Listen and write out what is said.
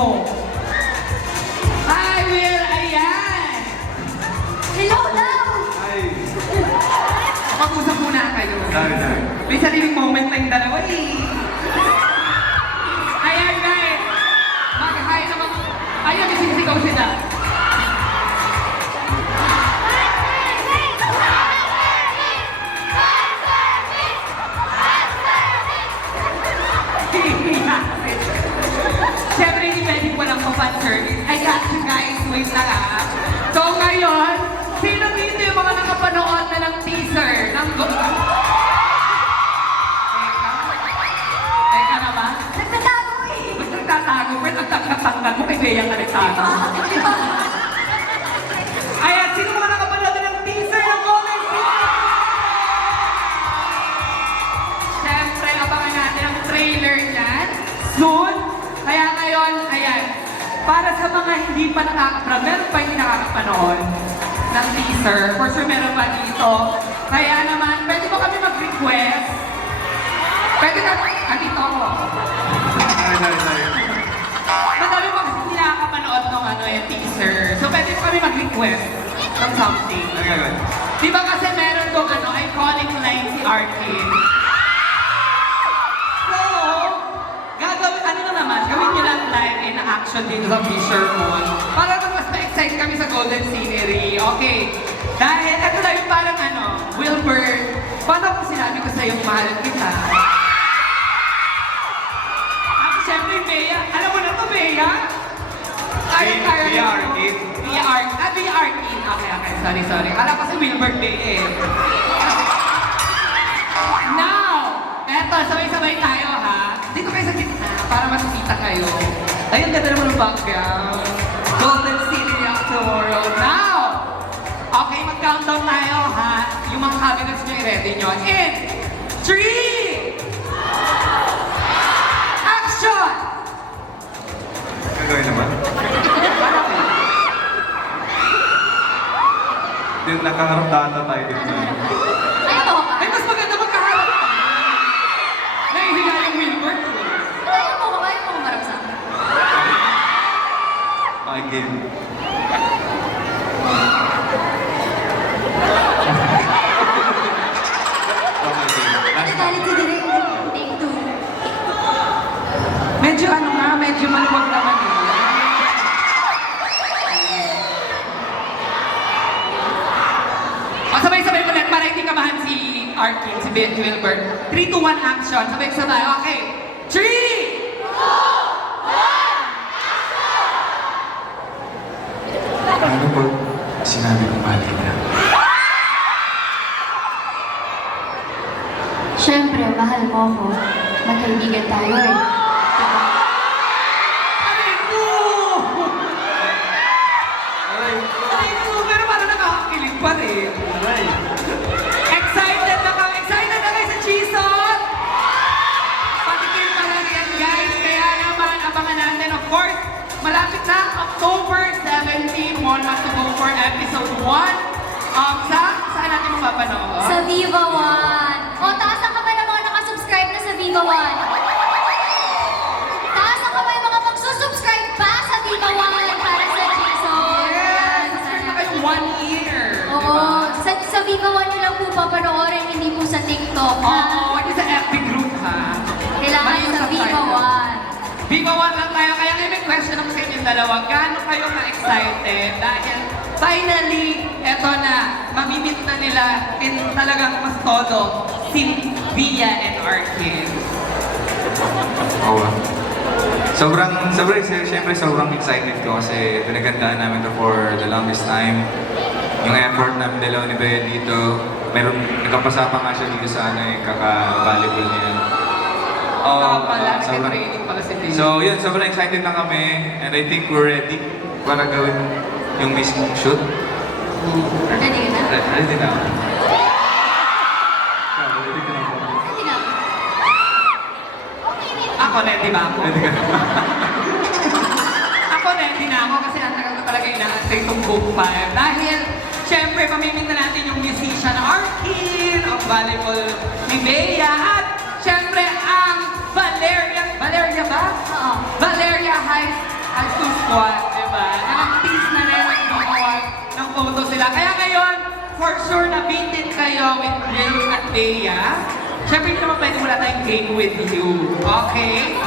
mo. Hi, Will! Ayan! Hello, love! Ay, Mag-usap muna kayo. dahil. May sariling moment na yung dalawa eh. Ayan, guys! Mag-hi naman. Ayun, isisigaw sila. Siyempre, hindi pwedeng walang pa-fan service. I got you guys. Wait lang ah. So ngayon, sino dito yung mga nakapanood na ng teaser? Ng Teka naman. Nagtatago eh! Ba't nagtatago? Ba't nagtatanggal mo kay Bea nga nagtago? Ayan, sino mga nakapanood na ng teaser ng Golden City? Siyempre, abangan natin ang trailer niyan. Soon. Kaya ngayon, ayan, para sa mga hindi pa nakakapanood, meron pa hindi nakakapanood ng teaser. For sure, meron pa dito. Kaya naman, pwede ba kami mag-request? Pwede na, dito ako. Madami pa kasi hindi nakakapanood ng ano, yung teaser. So, pwede pa kami mag-request ng something. Di ba kasi meron tong ano, iconic line si Arkin? So, gagawin, ano na naman, gawin nyo lang live in action dito sa Fisher Mall. Para mas ma-excite kami sa Golden Scenery. Okay. Dahil, ito na yung parang ano, Wilbur, paano ko sinabi ko sa'yo, mahal kita? At syempre, Bea, alam mo na to, Bea? Bea Arkin. Bea Arkin. Bea Arkin. Okay. Sorry. Alam ko si Wilbur Bea eh. Now, eto, sabay-sabay tayo ha. Dito kayo sa gitna para makikita kayo. Ayun, ganda naman ang background. Golden City of tomorrow. Now, okay, mag-countdown tayo ha. Yung mga cabinets nyo, i-ready nyo. In 3, action! Gagawin naman. Din nakaharap data tayo dito. Ayaw mo ka? Ay, mas maganda magkaharap. Nahihiya yung Wilbur. Ayaw mo kumarap sa akin. Okay, game. Okay, game. Last time. Nagalit si Direk. Take two. Medyo ano nga, medyo maluwag naman eh. O, sabay-sabay ulit para hindi kamahan si Arkin, si Wilbur. 3, 2, 1, action. Sabay-sabay. Okay. 3! Ano po sinabi kong mahal kita? Siyempre, mahal mo ako. Magkaibigan tayo eh. Aray ko! Aray ko! Pero parang nakakakilig pa rin. Excited na kayo sa Chisot? Patikim pa lang yan guys. Kaya naman, abangan natin. Of course, malapit na October 17, Mall Must to Go for episode 1. Saan natin mapapanood? Sa Viva One. O, taas ang kamay ng mga nakasubscribe na sa Viva One. Taas ang kamay mga magsusubscribe pa sa Viva One para sa Jason. Yes! Subscribe na kayo 1 year. Oo, Diba? sa Viva One nyo lang po papanoorin, hindi po sa TikTok. Oo, hindi sa FB group ha. Kailangan Mali yung sa Viva subtitle. One. Viva One lang tayo. Kaya ngayon may question ako sa inyong dalawa. Gaano kayo na-excited? Dahil finally, eto na, mamimit na nila in talagang mas todo si Bea and Arkin. Oo. Siyempre sobrang excited ko kasi pinagandaan namin to for the longest time. Yung effort namin dalawa ni Bea dito, nagkapasa pa nga siya dito sa ano eh, kaka-valuable niya. Pala, sobrang- nag-training pala si Bea. So yun, sobrang excited na kami and I think we're ready para gawin yung mismong shoot. Ready ka na? Ready na ako. Ready ka na ako. Ready na. Ako ready ba ako? Ready ka na ako. Ako ready na ako kasi ang tagal ko talaga inaantay itong Book 5. Dahil, syempre, pamimit na natin yung musician na Arkin, ang volleyball ni Bea, at syempre, ang Valeria ba? Oo. Valeria squad, diba? Nag-tease na rin at gumawa ng photo sila. Kaya ngayon, for sure na beaten kayo with Will at Bea. Siyempre, hindi naman pwede wala tayong game with you. Okay?